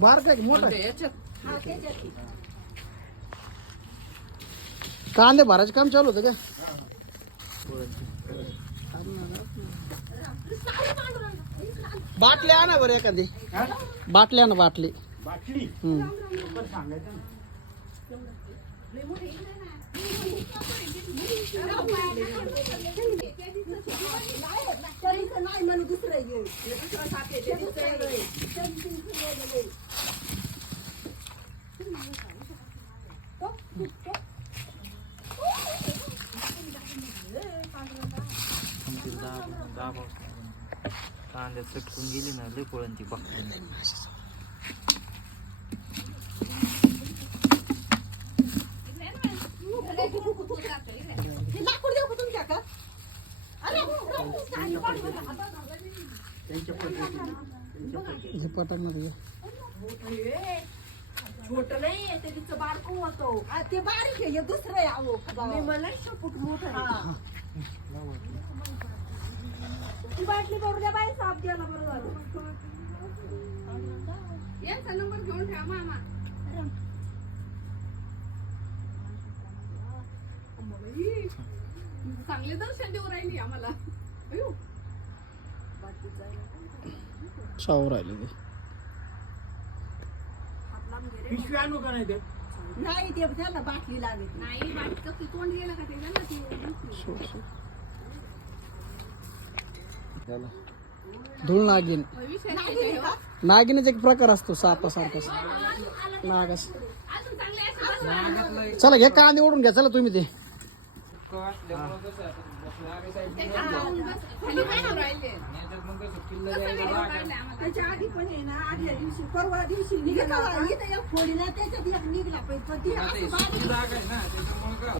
बारका आहे मोठा म्हणजे याच्यात कांदे भरायचं काम चालू होतं का? बाटली आणा बरं एखादी. बाटली आणा बाटली. बाटली हम्म. लवकर सांगायचं ना. नाही म्हणून दुसरं घेऊ. कांद्यात चटकून गेली ना लई पोळ्यांची बाकरी. लाकूड देऊ का तुमच्या का? त्यांच्या पद्धतीने हे पटांगमध्ये छोट नाही ते तिचं बारकं होतं. ते बारीक आहे, हे दुसरं आहे. अहो मी मला शपूट मोठं. ती बाटली भरू द्या बाई, साप द्यायला बरं झालं. यांचा नंबर घेऊन ठेवा मामा. चांगले दर्शन देऊ राहिली आम्हाला. शावर राहिले ते. पिशवी आणू का नाही ते? नाही ते त्याला बाटली लागत नाही. बाटली तोंड गेलं का ते धूळ नागिन. नागिनच एक प्रकार असतो सापासारखा नागस. चला घ्या कांदे ओढून घ्या. चला तुम्ही ते त्याच्या आधी पण आहे ना, आदल्या दिवशी परवा दिवशी निघाला फोडीला त्याच्यात एक निघला पाहिजे.